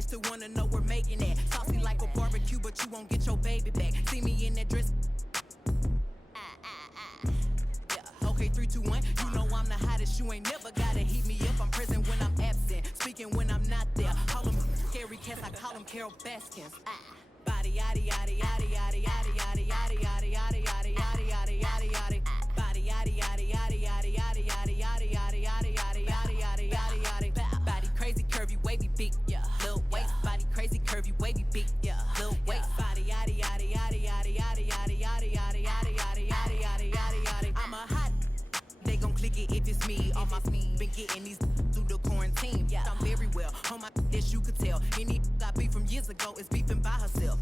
feds to wanna know we're making it. Saucy like a barbecue, but you won't get your baby back. See me in that dress. Yeah, okay, 3, 2, 1. You know I'm the hottest. You ain't never gotta heat me up. I'm present when I'm absent, speaking when I'm not there. Call them Carrie Cats, I call them Carol Baskins. Body yaddy yaddy yaddy yaddy yaddy yaddy yaddy yaddy yaddy yaddy yaddy yaddy yaddy yaddy. Body yaddy yaddy yaddy yaddy yaddy yaddy yaddy yaddy yaddy yaddy yaddy yaddy yaddy yaddy. Body crazy, curvy, wavy, big, yeah. Lil waist, body crazy, curvy, wavy, big, yeah. Lil waist, body yaddy yaddy yaddy yaddy yaddy yaddy yaddy yaddy yaddy yaddy yaddy yaddy yaddy yaddy. I'm a hot. They gon' click it if it's me. All my been getting these through the quarantine. Yeah, I'm very well on my this you could tell. Any I beef from years ago is beefing by herself.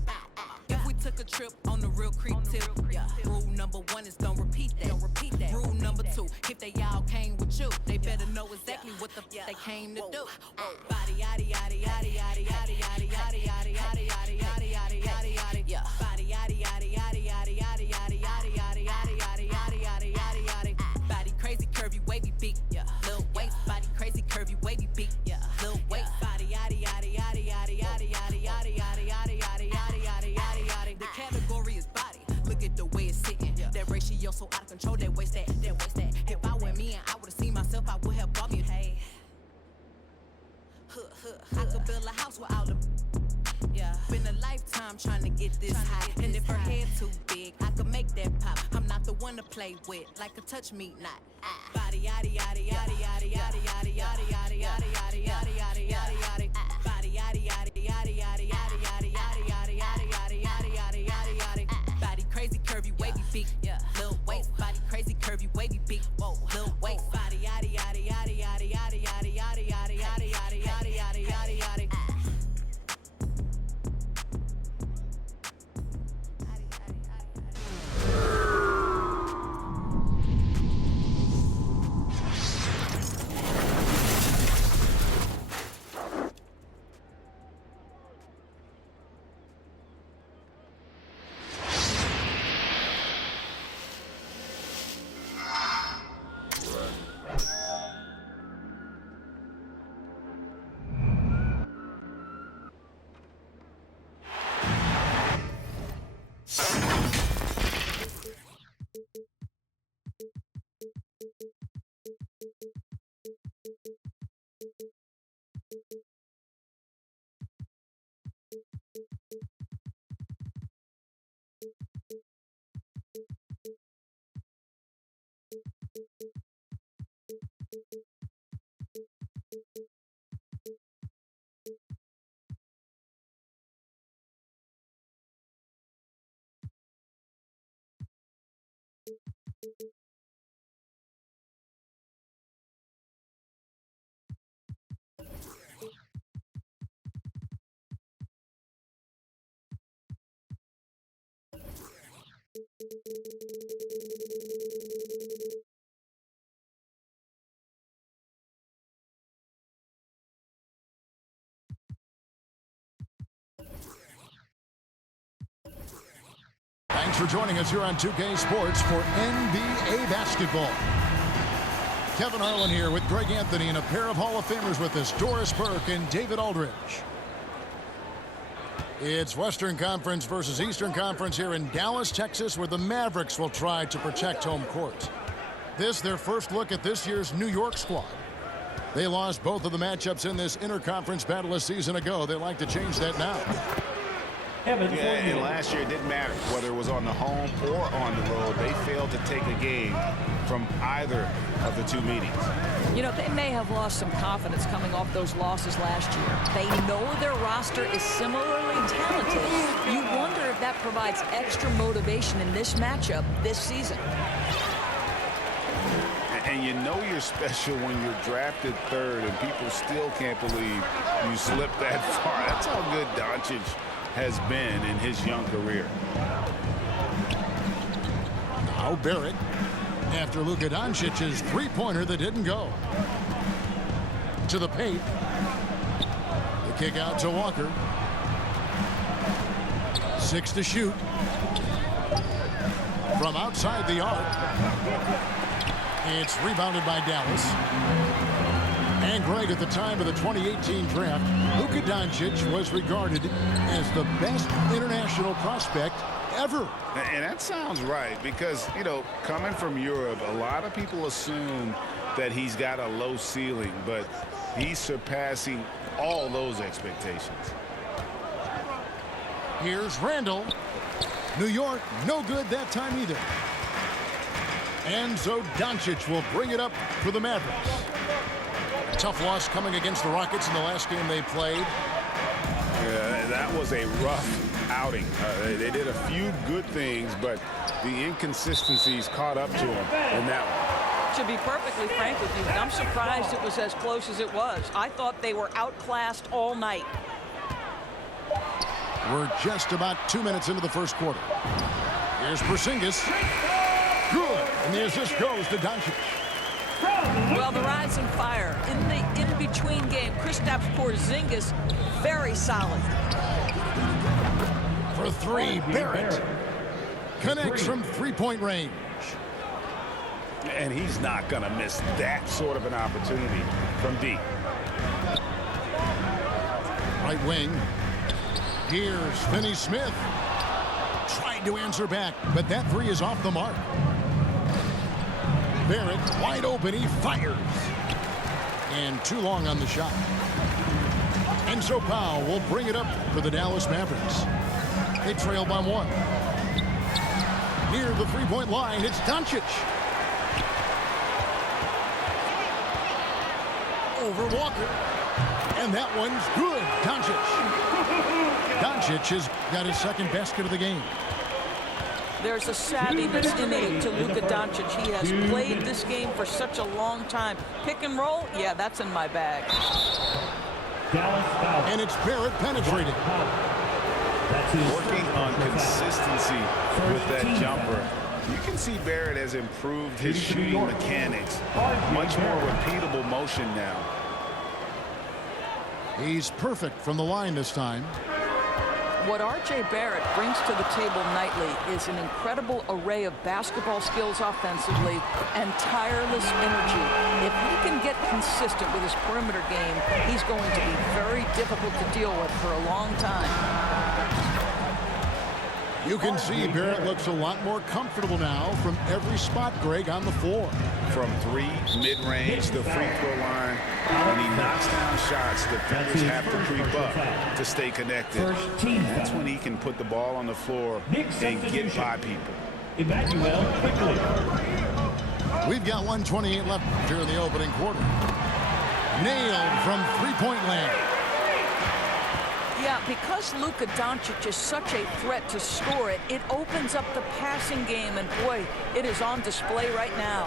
If we took a trip on the real creep tip, yeah. Rule number 1 is don't repeat that. Don't repeat that. Rule number 2, if they all came with you, they better know exactly what the they came to do. Body yaddy yaddy yaddy yaddy yaddy yaddy yaddy yaddy yaddy yaddy yaddy yaddy yaddy yaddy. Yeah. Body yaddy yaddy yaddy yaddy yaddy yaddy yaddy yaddy yaddy yaddy yaddy yaddy yaddy yaddy. Body crazy, curvy, wavy, big, yeah. Lil waist, body crazy, curvy, wavy, big, yeah. Lil waist, body yaddy yaddy yaddy yaddy yaddy yaddy yaddy yaddy yaddy yaddy yaddy yaddy yaddy yaddy. The category is body. Look at the way it's sitting. That ratio so out of control. That waist that. If I were me and I would've seen myself, I would have bought me. Hey, I could build a house with all the. Yeah, been a lifetime trying to get this high. And if her head too big, I could make that pop. I'm not the one to play with, like a touch me not. Body yaddy yaddy yaddy yaddy yaddy yaddy yaddy yaddy yaddy yaddy yaddy yaddy yaddy yaddy. Body yaddy yaddy yaddy yaddy yaddy yaddy yaddy yaddy yaddy yaddy yaddy yaddy yaddy yaddy. Body crazy, curvy, wavy, big, yeah. Lil waist, body crazy, curvy, wavy, big, whoa. Lil waist, body yaddy yaddy yaddy yaddy yaddy yaddy yaddy yaddy yaddy yaddy yaddy yaddy yaddy yaddy. Thanks for joining us here on 2K Sports for NBA basketball. Kevin Harlan here with Greg Anthony and a pair of Hall of Famers with us, Doris Burke and David Aldridge. It's Western Conference versus Eastern Conference here in Dallas, Texas, where the Mavericks will try to protect home court. This, their first look at this year's New York squad. They lost both of the matchups in this interconference battle a season ago. They like to change that now. And last year it didn't matter whether it was on the home or on the road. They failed to take a game from either of the two meetings. You know, they may have lost some confidence coming off those losses last year. They know their roster is similarly talented. You wonder if that provides extra motivation in this matchup this season. And you know you're special when you're drafted third and people still can't believe you slipped that far. That's how good Doncic has been in his young career. Now Barrett after Luka Doncic's three-pointer that didn't go. To the paint. The kick out to Walker. 6 to shoot. From outside the arc. It's rebounded by Dallas. And Greg, at the time of the 2018 draft, Luka Doncic was regarded as the best international prospect ever. And that sounds right because, you know, coming from Europe, a lot of people assume that he's got a low ceiling, but he's surpassing all those expectations. Here's Randall. New York, no good that time either. And so Doncic will bring it up for the Mavericks. Tough loss coming against the Rockets in the last game they played. Yeah, that was a rough outing. They did a few good things, but the inconsistencies caught up to them in that one. To be perfectly frank with you, I'm surprised it was as close as it was. I thought they were outclassed all night. We're just about 2 minutes into the first quarter. Here's Porzingis. Good. And the assist goes to Doncic. Well, the rise and fire in the in-between game. Kristaps Porzingis, very solid. For three, Barrett. Connects from three-point range. And he's not going to miss that sort of an opportunity from deep. Right wing. Here's Finney Smith. Tried to answer back, but that three is off the mark. Barrett wide open. He fires. And too long on the shot. And so Powell will bring it up for the Dallas Mavericks. They trail by one. Near the three-point line, it's Doncic. Over Walker. And that one's good. Doncic. Doncic has got his second basket of the game. There's a savviness innate to Luka Doncic. He has played this game for such a long time. Pick and roll, yeah, that's in my bag. And it's Barrett penetrating. Working on consistency with that jumper. You can see Barrett has improved his shooting mechanics. Much more repeatable motion now. He's perfect from the line this time. What R.J. Barrett brings to the table nightly is an incredible array of basketball skills offensively and tireless energy. If he can get consistent with his perimeter game, he's going to be very difficult to deal with for a long time. You can see Barrett looks a lot more comfortable now from every spot, Greg, on the floor. From three, mid-range, the free throw line. When he knocks down shots, defenders have to creep up to stay connected. That's when he can put the ball on the floor and get by people. Emmanuel quickly. We've got 1:28 left here in the opening quarter. Nailed from three-point land. Yeah, because Luka Doncic is such a threat to score it, it opens up the passing game, and boy, it is on display right now.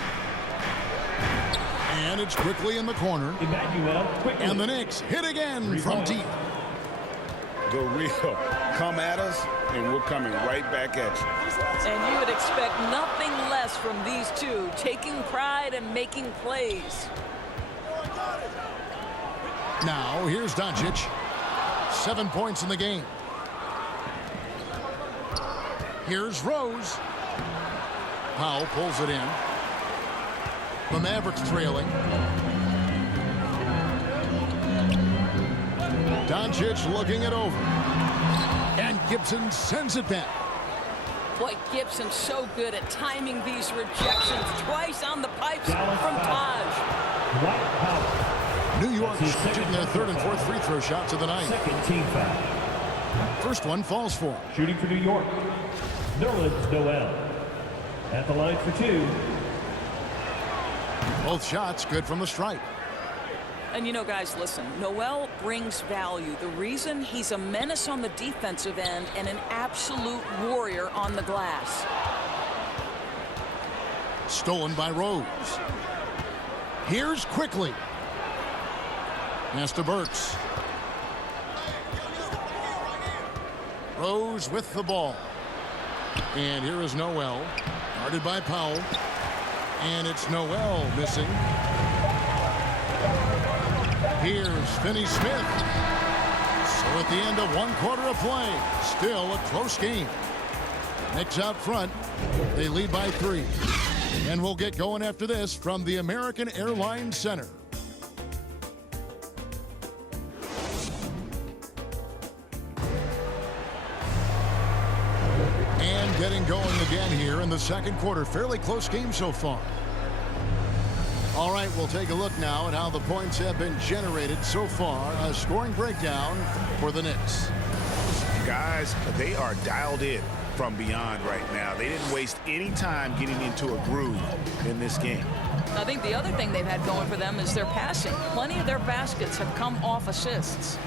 And it's quickly in the corner. Emmanuel quickly. And the Knicks hit again from deep. The real come at us, and we're coming right back at you. And you would expect nothing less from these two, taking pride and making plays. Now, here's Doncic. 7 points in the game. Here's Rose. Powell pulls it in. The Mavericks trailing. Doncic looking it over. And Gibson sends it back. Boy, Gibson's so good at timing these rejections. Twice on the pipes from Taj. New York shooting their third and fourth free throw shots of the night. Second team foul. First one falls for him. Shooting for New York, Nerlens Noel. At the line for two. Both shots good from the stripe. And you know, guys, listen, Noel brings value. The reason he's a menace on the defensive end and an absolute warrior on the glass. Stolen by Rose. Here's quickly. Pass to Burks. Rose with the ball. And here is Noel. Guarded by Powell. And it's Noel missing. Here's Finney Smith. So at the end of 1 quarter of play, still a close game. Knicks out front. They lead by 3. And we'll get going after this from the American Airlines Center. And getting going again here in the second quarter. Fairly close game so far. All right, we'll take a look now at how the points have been generated so far. A scoring breakdown for the Knicks. Guys, they are dialed in from beyond right now. They didn't waste any time getting into a groove in this game. I think the other thing they've had going for them is their passing. Plenty of their baskets have come off assists.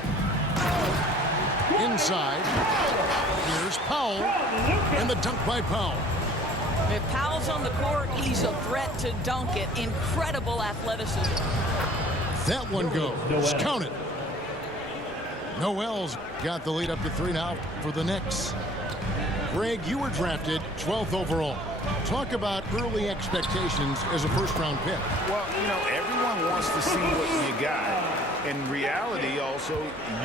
Inside, here's Powell, and the dunk by Powell. If Powell's on the court, he's a threat to dunk it. Incredible athleticism. That one goes. Count it. Noel's got the lead up to 3 now for the Knicks. Greg, you were drafted 12th overall. Talk about early expectations as a first-round pick. Well, you know, everyone wants to see what you got. In reality, also,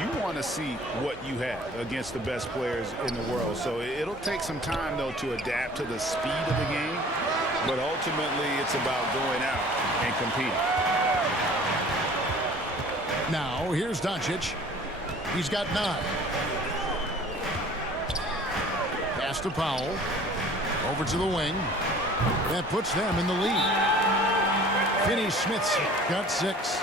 you want to see what you have against the best players in the world. So it'll take some time, though, to adapt to the speed of the game. But ultimately, it's about going out and competing. Now, here's Doncic. He's got 9. Pass to Powell. Over to the wing. That puts them in the lead. Finney-Smith's got 6.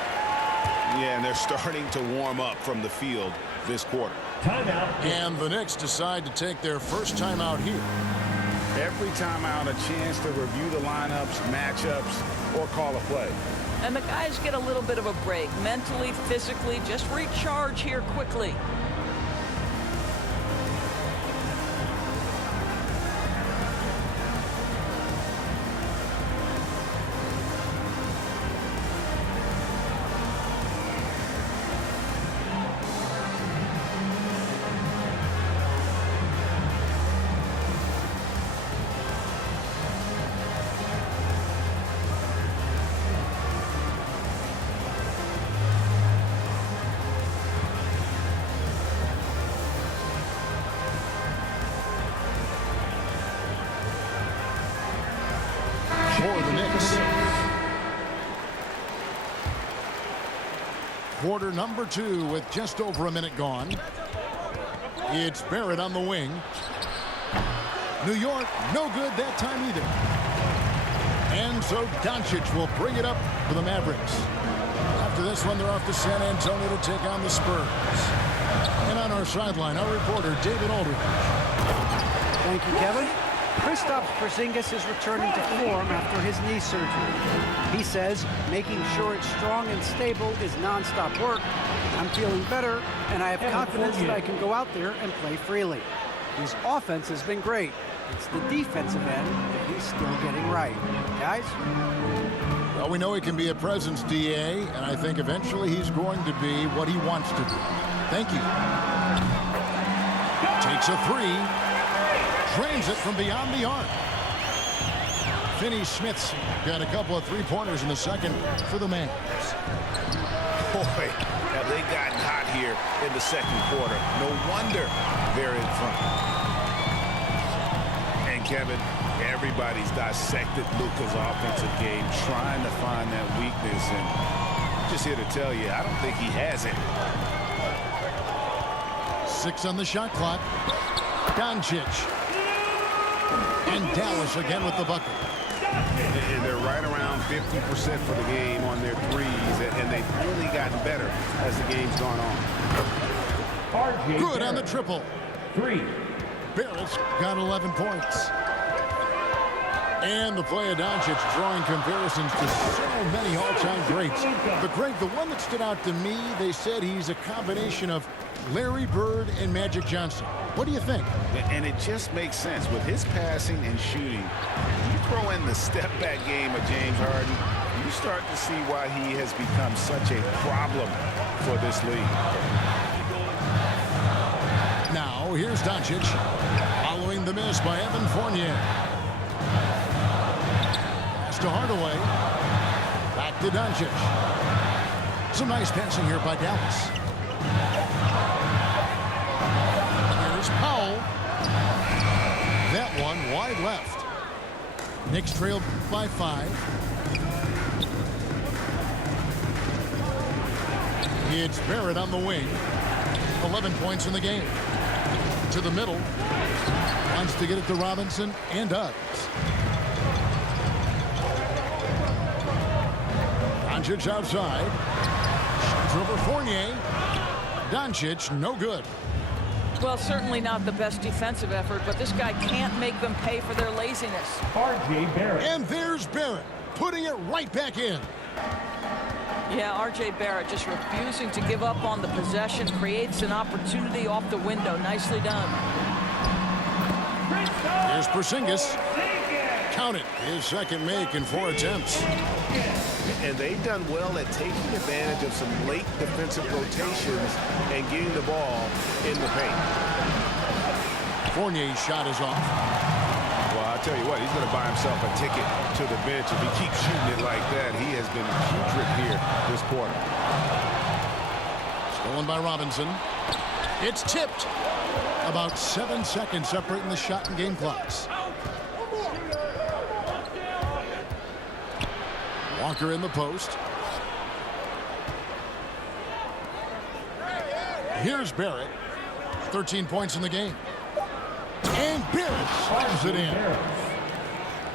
Yeah, and they're starting to warm up from the field this quarter. Timeout. And the Knicks decide to take their first timeout here. Every timeout, a chance to review the lineups, matchups, or call a play. And the guys get a little bit of a break. Mentally, physically, just recharge here quickly. For the Knicks. Quarter number 2 with just over a minute gone. It's Barrett on the wing. New York, no good that time either. And so Doncic will bring it up for the Mavericks. After this one, they're off to San Antonio to take on the Spurs. And on our sideline, our reporter, David Aldridge. Thank you, Kevin. Kristaps Porzingis is returning to form after his knee surgery. He says making sure it's strong and stable is nonstop work. I'm feeling better, and I have confidence that I can go out there and play freely. His offense has been great. It's the defensive end that he's still getting right. Guys? Well, we know he can be a presence, DA, and I think eventually he's going to be what he wants to be. Thank you. Takes a 3. Drains it from beyond the arc. Finney-Smith's got a couple of 3-pointers in the second for the Mavs. Boy, have they gotten hot here in the second quarter. No wonder they're in front. And Kevin, everybody's dissected Luka's offensive game, trying to find that weakness. And I'm just here to tell you, I don't think he has it. 6 on the shot clock. Doncic. And Dallas again with the bucket. And they're right around 50% for the game on their threes, and they've only gotten better as the game's gone on. Good on the triple. 3. Barrett's got 11 points. And the play of Doncic drawing comparisons to so many all-time greats. But Greg, the one that stood out to me, they said he's a combination of Larry Bird and Magic Johnson. What do you think? And it just makes sense. With his passing and shooting, you throw in the step-back game of James Harden, you start to see why he has become such a problem for this league. Now, here's Doncic, following the miss by Evan Fournier. Pass to Hardaway. Back to Doncic. Some nice passing here by Dallas. Here's Powell. That one wide left. Knicks trailed by 5. It's Barrett on the wing. 11 points in the game. To the middle. Wants to get it to Robinson and does. Doncic outside. Shoots over Fournier. Doncic, no good. Well, certainly not the best defensive effort, but this guy can't make them pay for their laziness. R.J. Barrett. And there's Barrett, putting it right back in. Yeah, R.J. Barrett just refusing to give up on the possession, creates an opportunity off the window. Nicely done. Here's Porzingis. Count it, his second make in 4 attempts. And they've done well at taking advantage of some late defensive rotations and getting the ball in the paint. Fournier's shot is off. Well, I'll tell you what, he's going to buy himself a ticket to the bench if he keeps shooting it like that. He has been putrid here this quarter. Stolen by Robinson. It's tipped. About 7 seconds separating the shot and game clocks. Walker in the post. Here's Barrett. 13 points in the game. And Barrett slams it in.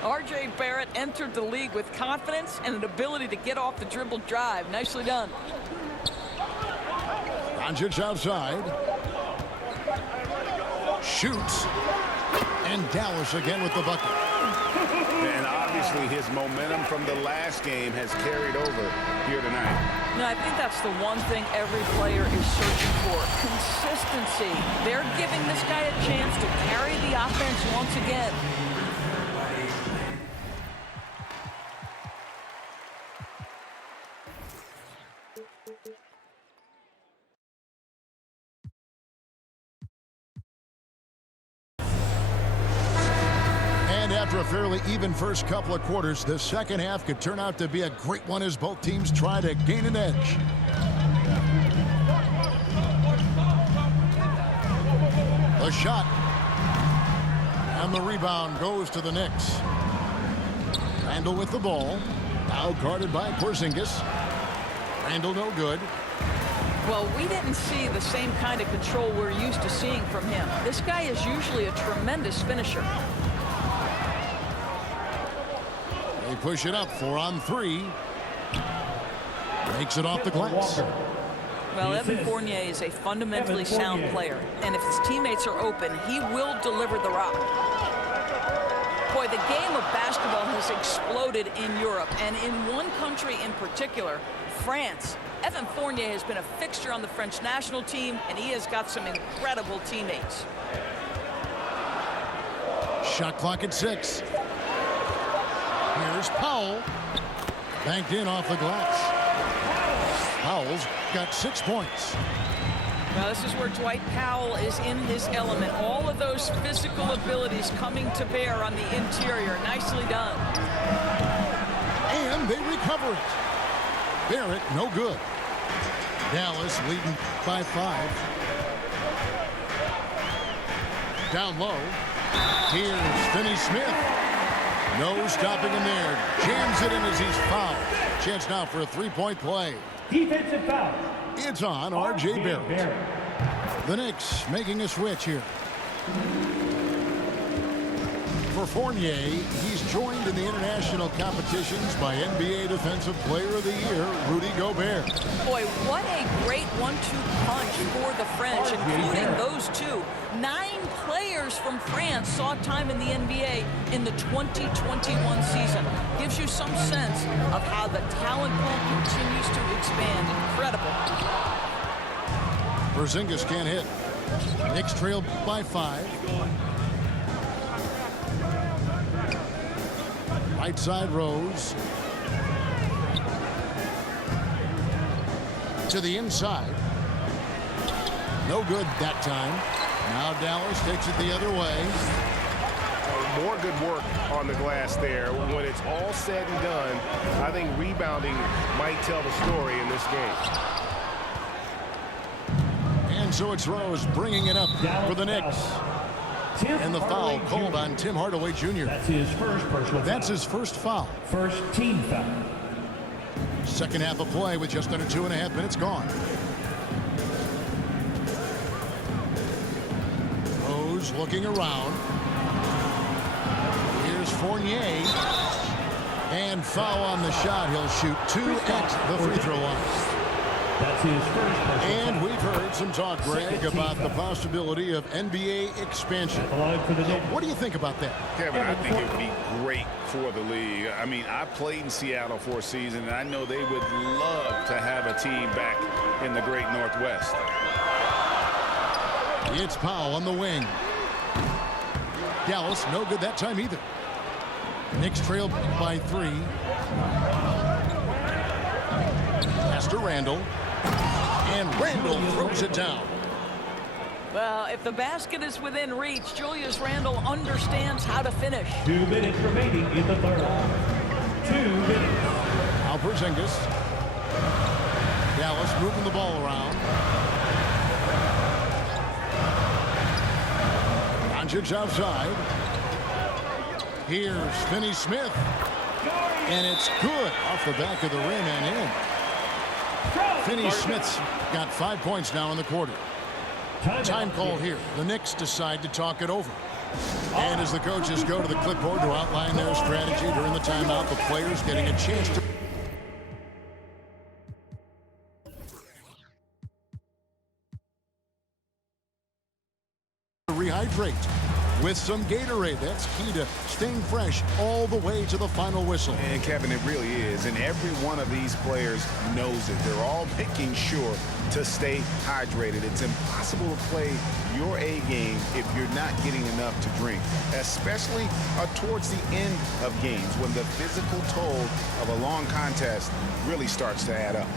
R.J. Barrett entered the league with confidence and an ability to get off the dribble drive. Nicely done. Doncic outside. Shoots. And Dallas again with the bucket. And obviously his momentum from the last game has carried over here tonight. No, I think that's the one thing every player is searching for. Consistency. They're giving this guy a chance to carry the offense once again. After a fairly even first couple of quarters, the second half could turn out to be a great one as both teams try to gain an edge. The shot. And the rebound goes to the Knicks. Randle with the ball. Now guarded by Porzingis. Randle no good. Well, we didn't see the same kind of control we're used to seeing from him. This guy is usually a tremendous finisher. They push it up, 4 on 3. Makes it off the glass. Well, Evan Fournier is a fundamentally sound player, and if his teammates are open, he will deliver the rock. Boy, the game of basketball has exploded in Europe, and in one country in particular, France. Evan Fournier has been a fixture on the French national team, and he has got some incredible teammates. Shot clock at 6. Here's Powell. Banked in off the glass. Powell's got 6 points. Now this is where Dwight Powell is in his element. All of those physical abilities coming to bear on the interior. Nicely done. And they recover it. Barrett, no good. Dallas leading by 5. Down low. Here's Finney-Smith. No stopping him there. Jams it in as he's fouled. Chance now for a 3-point play. Defensive foul. It's on R.J. Barrett. The Knicks making a switch here. For Fournier, he's joined in the international competitions by NBA Defensive Player of the Year, Rudy Gobert. Boy, what a great 1-2 punch for the French, including those two. 9 players from France saw time in the NBA in the 2021 season. Gives you some sense of how the talent pool continues to expand. Incredible. Porzingis can't hit. Knicks trail by 5. Right side Rose. To the inside. No good that time. Now Dallas takes it the other way. More good work on the glass there. When it's all said and done, I think rebounding might tell the story in this game. And so it's Rose bringing it up for the Knicks. And the foul called on Tim Hardaway Jr. That's his first personal That's foul. his first foul. First team foul. Second half of play with just under 2.5 minutes gone. Cruz looking around. Here's Fournier. And foul on the shot. He'll shoot 2 at the free throw line. That's his first personal And foul. we've heard some talk, Greg, about the possibility of NBA expansion. At the line for the Knicks. What do you think about that? Kevin, I think it would be great for the league. I mean, I played in Seattle for a season, and I know they would love to have a team back in the great Northwest. It's Powell on the wing. Dallas, no good that time either. Knicks trail by 3. Pass to Randall. And Randall throws it down. Well, if the basket is within reach, Julius Randle understands how to finish. 2 minutes remaining in the third. 2 minutes. Now Porzingis. Dallas moving the ball around. Doncic outside. Here's Finney-Smith. And it's good off the back of the rim and in. Finney-Smith's got 5 points now in the quarter. Time call here. The Knicks decide to talk it over. And as the coaches go to the clipboard to outline their strategy during the timeout, the players getting a chance to rehydrate with some Gatorade. That's key to staying fresh all the way to the final whistle. And Kevin, it really is. And every one of these players knows it. They're all making sure to stay hydrated. It's impossible to play your A game if you're not getting enough to drink, especially towards the end of games when the physical toll of a long contest really starts to add up.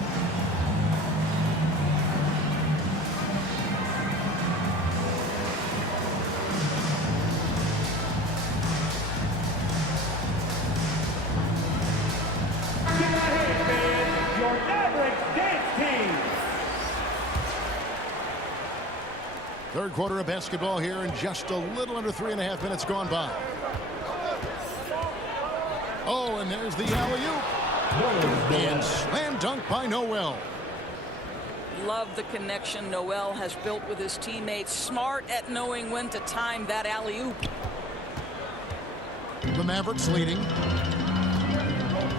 Third quarter of basketball here, and just a little under 3.5 minutes gone by. Oh, and there's the alley-oop. And slam dunk by Noel. Love the connection Noel has built with his teammates. Smart at knowing when to time that alley-oop. The Mavericks leading.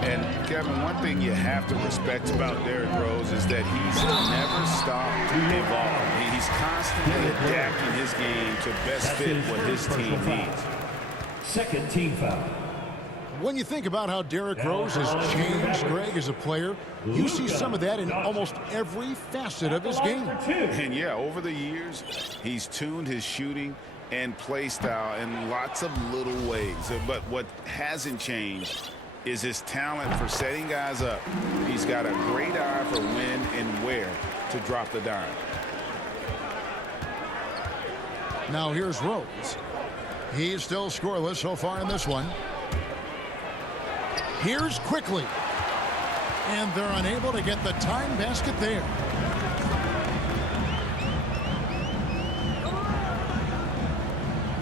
And, Kevin, one thing you have to respect about Derrick Rose is that he's never stopped to evolve. He's constantly adapting his game to best fit what his team needs. Second team foul. When you think about how Derrick Rose has changed, Greg, as a player, you see some of that in almost every facet of his game. And, yeah, over the years, he's tuned his shooting and play style in lots of little ways. But what hasn't changed is his talent for setting guys up. He's got a great eye for when and where to drop the dime. Now here's Rose. He's still scoreless so far in this one. Here's Quickly. And they're unable to get the time basket there.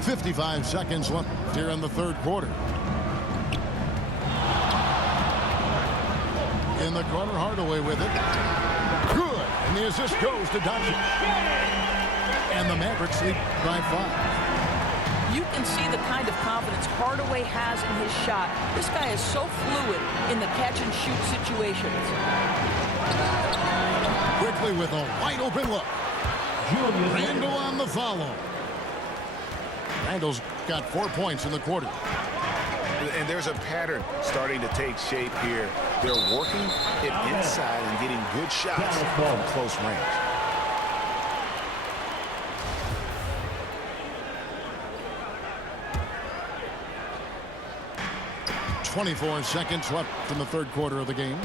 .55 seconds left here in the third quarter. In the corner, Hardaway with it. Good. And the assist goes to Doncic. And the Mavericks lead by 5. You can see the kind of confidence Hardaway has in his shot. This guy is so fluid in the catch-and-shoot situations. Quickly with a wide-open look. Randall on the follow. Randall's got 4 points in the quarter. And there's a pattern starting to take shape here. They're working it inside and getting good shots from close range. .24 seconds left in the third quarter of the game.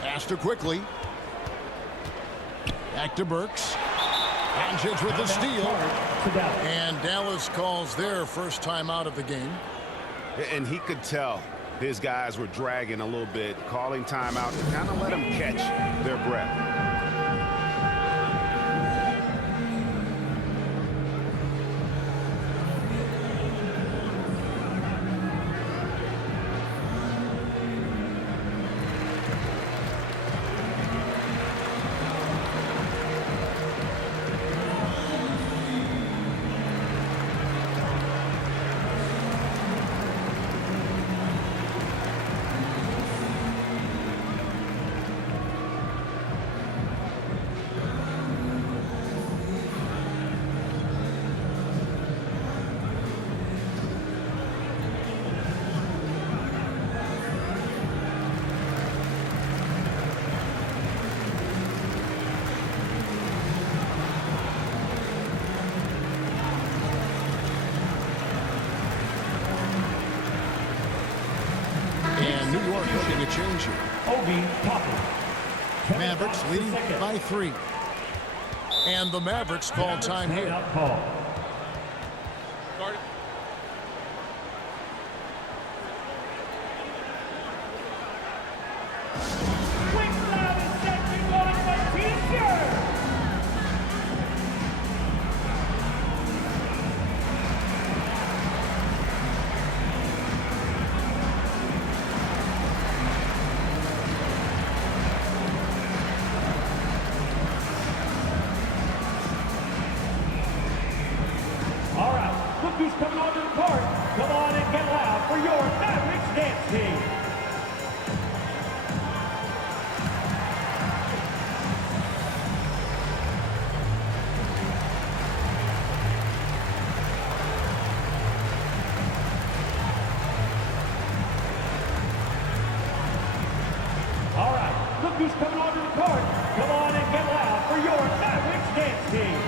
Pass to Quickly. Back to Burks. Doncic with the steal. And Dallas calls their first timeout of the game. And he could tell his guys were dragging a little bit, calling timeout to kind of let them catch their breath. New York hoping a change here. Obi Toppin. Mavericks leading by 3. And the Mavericks call time here. Timeout call. All right, look who's coming onto the court. Come on and get loud for your Mavericks dance team. All right, look who's coming onto the court. Come on and get loud for your Mavericks dance team.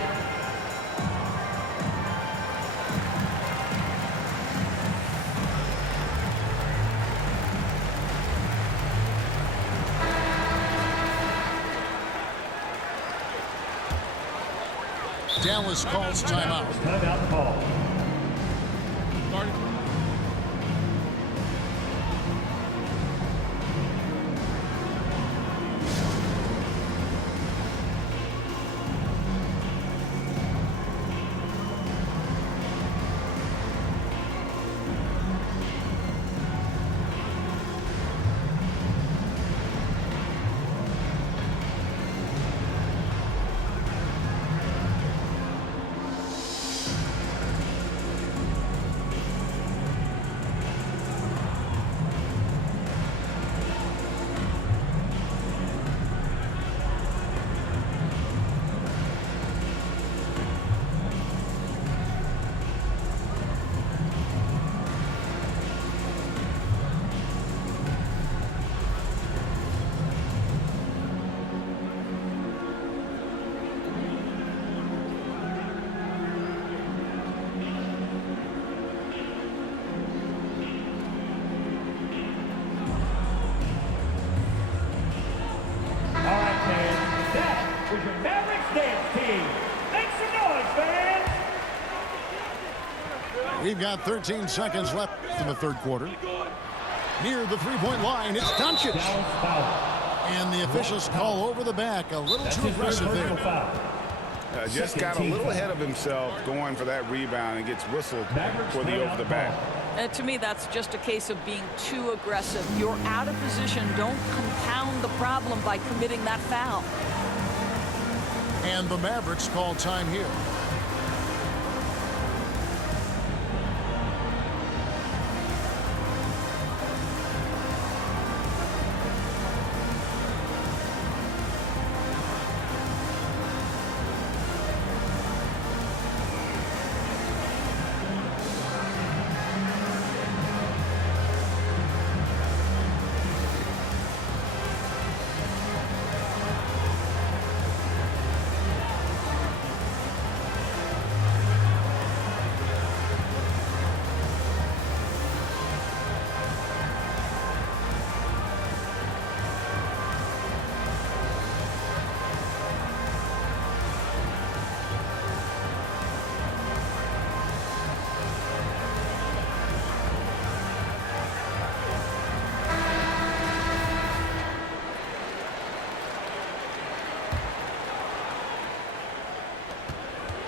Dallas calls timeout. Timeout call. With your Mavericks dance team. Make some noise, fans! We've got 13 seconds left in the third quarter. Near the three-point line, it's Doncic. Dallas foul. And the officials call over the back. A little That's too his third aggressive personal there. foul. Just got a little ahead of himself going for that rebound and gets whistled Mavericks for the timeout over the back. call. To me, that's just a case of being too aggressive. You're out of position. Don't compound the problem by committing that foul. And the Mavericks call time here.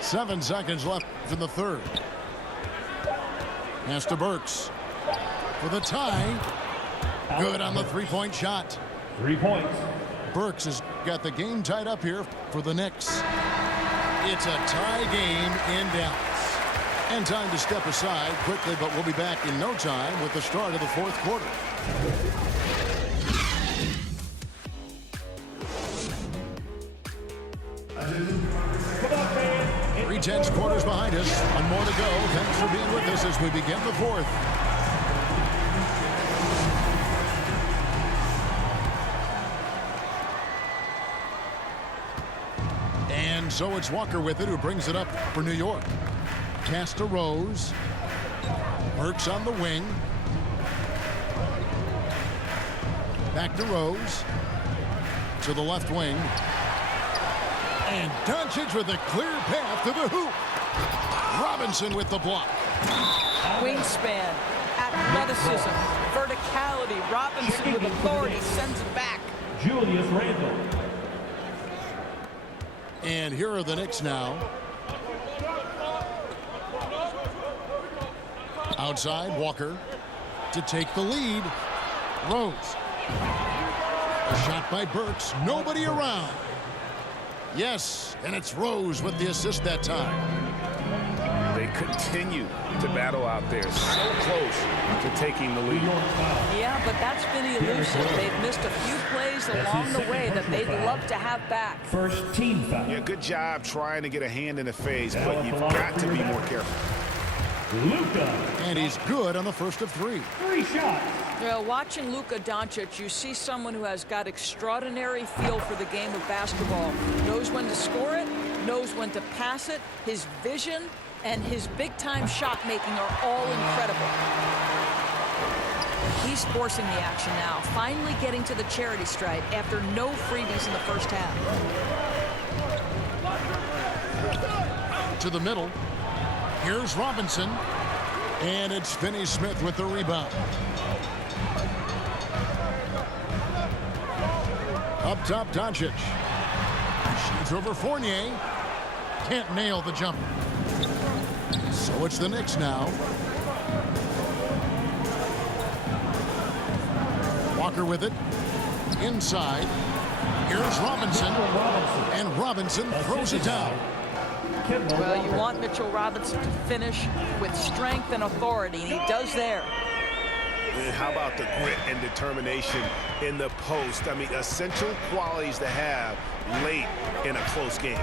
Seven seconds left in the third. Pass to Burks for the tie. Good on the three-point shot. 3 points. Burks has got the game tied up here for the Knicks. It's a tie game in Dallas. And time to step aside quickly, but we'll be back in no time with the start of the fourth quarter. Come on, fans. 3/10 quarters behind us. One more to go. Thanks for being with us as we begin the fourth. And so it's Walker with it, who brings it up for New York. Pass to Rose. Burks on the wing. Back to Rose. To the left wing. And Doncic with a clear path to the hoop. Robinson with the block. Wingspan, athleticism, verticality. Robinson with authority sends it back. Julius Randle. And here are the Knicks now. Outside, Walker to take the lead. Rose. A shot by Burks. Nobody around. Yes, and it's Rose with the assist that time. They continue to battle out there, so close to taking the lead. Yeah, but that's been elusive. They've missed a few plays along the way that they'd love to have back. First team foul. Yeah, good job trying to get a hand in the face, but you've got to be more careful. Luka. And he's good on the first of 3. 3 shots. Well, watching Luka Doncic, you see someone who has got extraordinary feel for the game of basketball. Knows when to score it, knows when to pass it. His vision and his big-time shot making are all incredible. He's forcing the action now, finally getting to the charity stripe after no freebies in the first half. To the middle. Here's Robinson. And it's Finney-Smith with the rebound. Up top, Doncic. Shoots over Fournier. Can't nail the jumper. So it's the Knicks now. Walker with it. Inside. Here's Robinson. And Robinson throws it down. Well, you want Mitchell Robinson to finish with strength and authority, and he does there. And how about the grit and determination in the post? I mean, essential qualities to have late in a close game.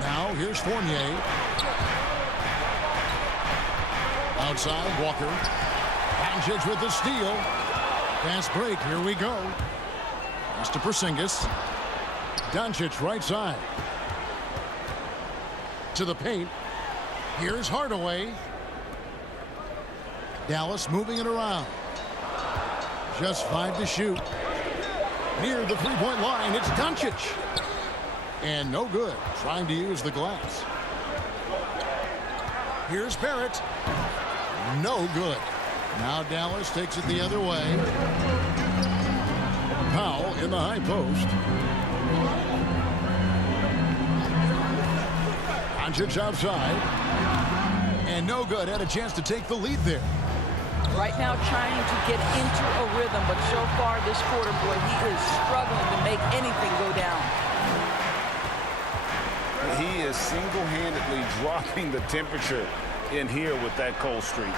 Now, here's Fournier. Outside, Walker. Doncic with the steal. Fast break, here we go. Pass to Porzingis. Doncic right side. To the paint. Here's Hardaway. Dallas moving it around. Just 5 to shoot. Near the three-point line, it's Doncic. And no good, trying to use the glass. Here's Barrett. No good. Now Dallas takes it the other way. Powell in the high post. Doncic outside. And no good. Had a chance to take the lead there. Right now trying to get into a rhythm, but so far this quarter, boy, he is struggling to make anything go down. He is single-handedly dropping the temperature in here with that cold streak.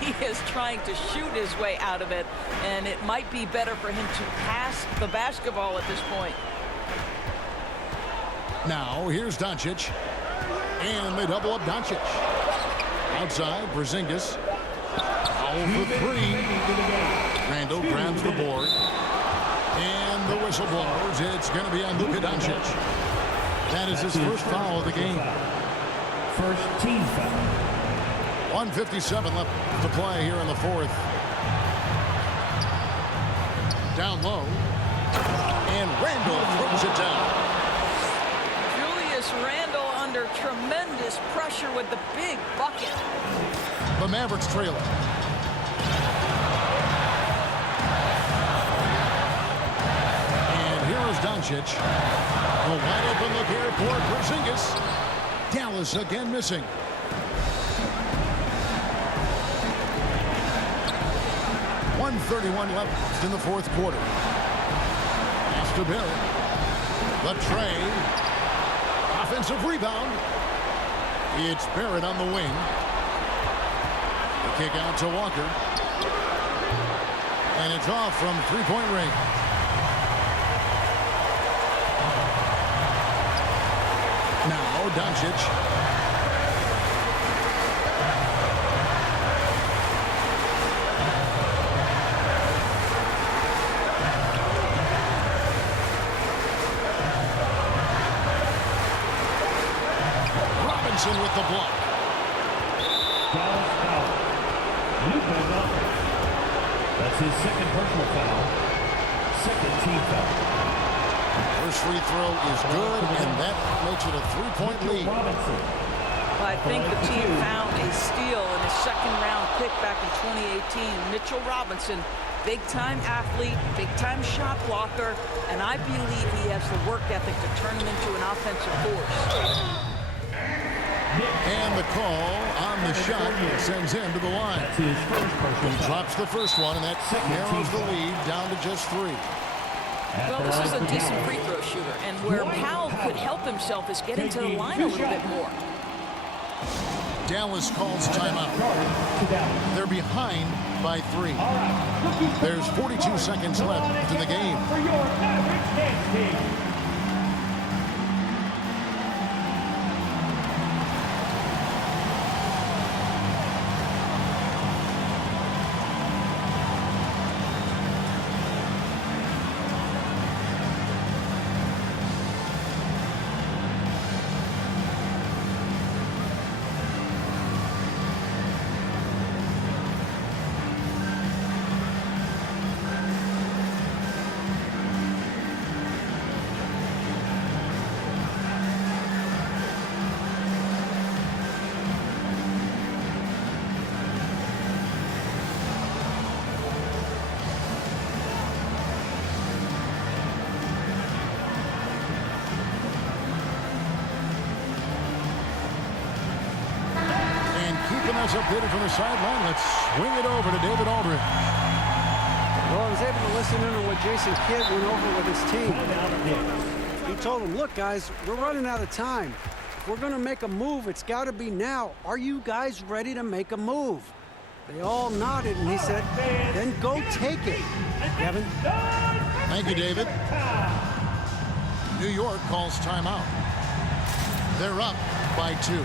He is trying to shoot his way out of it, and it might be better for him to pass the basketball at this point. Now, here's Doncic. And they double up Doncic. Outside, Porzingis. Foul for 3. Randle grabs the board. And the whistle blows. It's going to be on Luka Doncic. That is his first foul of the game. First team foul. 1:57 left to play here in the fourth. Down low. And Randle throws it down. Julius Randle under tremendous pressure with the big bucket. The Mavericks trailing. And here is Doncic. A wide open look here for Porzingis. Dallas again missing. .131 left in the fourth quarter. Pass to Barrett. The tray. Offensive rebound. It's Barrett on the wing. The kick out to Walker. And it's off from three-point range. Now Doncic. Robinson with the block. Dallas foul. Luka's up. That's his second personal foul. Second team foul. First free throw is good, and that makes it a 3-point lead. Robinson. I think the team found a steal in his second-round pick back in 2018. Mitchell Robinson, big-time athlete, big-time shot blocker, and I believe he has the work ethic to turn him into an offensive force. And the call on the shot sends him to the line. That's his first personal He foul. drops the first one, and that narrows the lead down to just 3. Well, this is a decent free throw shooter, and where Powell could help himself is getting to the line a little bit more. Dallas calls timeout. They're behind by 3. There's 42 seconds left in the game. For your Mavericks dance team. Updated from the sideline. Let's swing it over to David Aldridge. Well, I was able to listen in on what Jason Kidd went over with his team. He told them, look, guys, we're running out of time. If we're going to make a move, it's got to be now. Are you guys ready to make a move? They all nodded, and he said, then go take it. Kevin? Thank you, David. New York calls timeout. They're up by 2.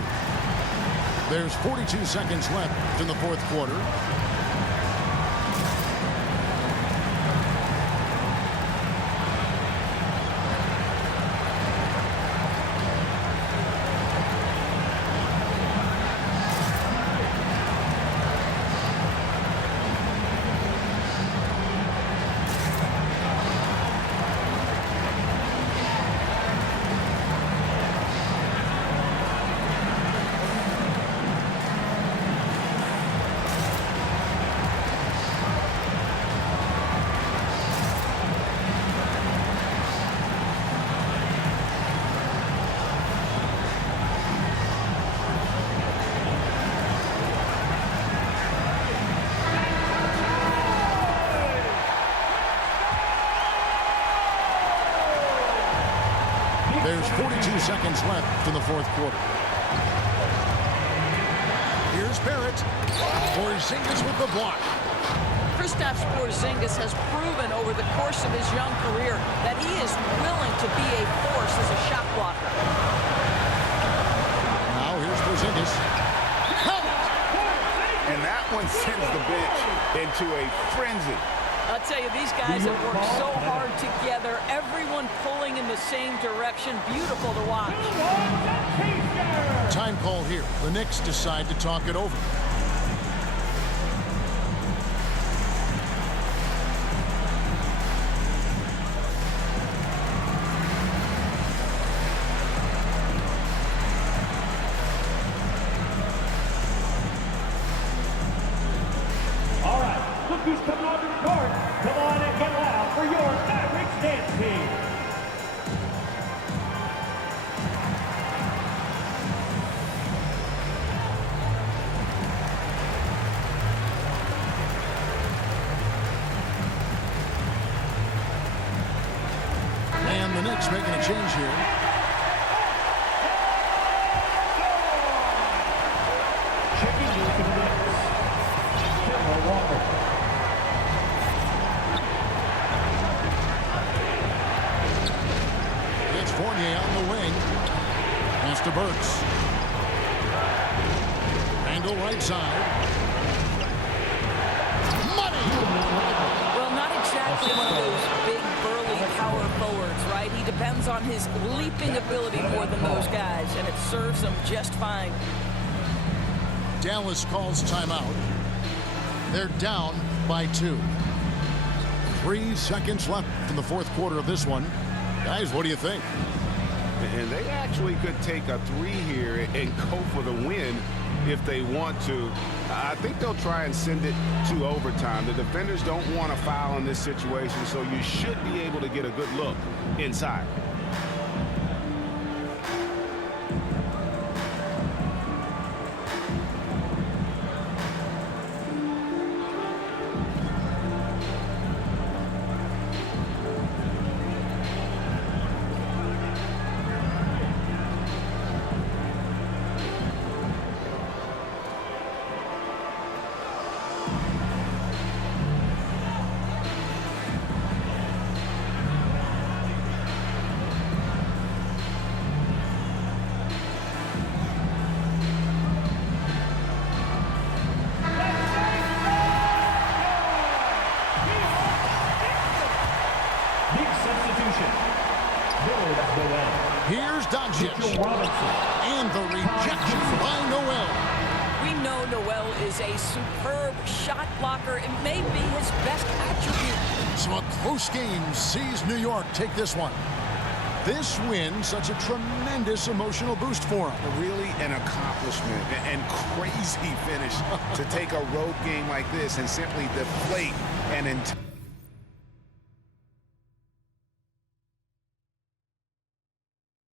There's 42 seconds left in the fourth quarter. There's 42 seconds left in the fourth quarter. Here's Barrett. Porzingis with the block. Kristaps Porzingis has proven over the course of his young career that he is willing to be a force as a shot blocker. Now here's Porzingis. Count! And that one sends the bench into a frenzy. I'll tell you, these guys have worked so hard together, everyone pulling in the same direction. Beautiful to watch. Time call here. The Knicks decide to talk it over. All right, look who's coming onto the court. Come on and get loud for your Mavericks dance team. And the Knicks making a change here. Checking in for the Knicks. Kemba Walker. It's Fournier on the wing. Pass to Burks. Angle right side. Money! Well, not exactly one of those big, burly power forwards, right? He depends on his leaping ability more than those guys, and it serves him just fine. Dallas calls timeout. They're down by 2. 3 seconds left in the fourth quarter of this one. Guys, what do you think? And they actually could take a 3 here and go for the win if they want to. I think they'll try and send it to overtime. The defenders don't want to foul in this situation, so you should be able to get a good look inside. Here's Doncic. And the rejection by Noel. We know Noel is a superb shot blocker. It may be his best attribute. So a close game sees New York take this one. This win, such a tremendous emotional boost for him. Really an accomplishment and crazy finish to take a road game like this and simply deflate an entire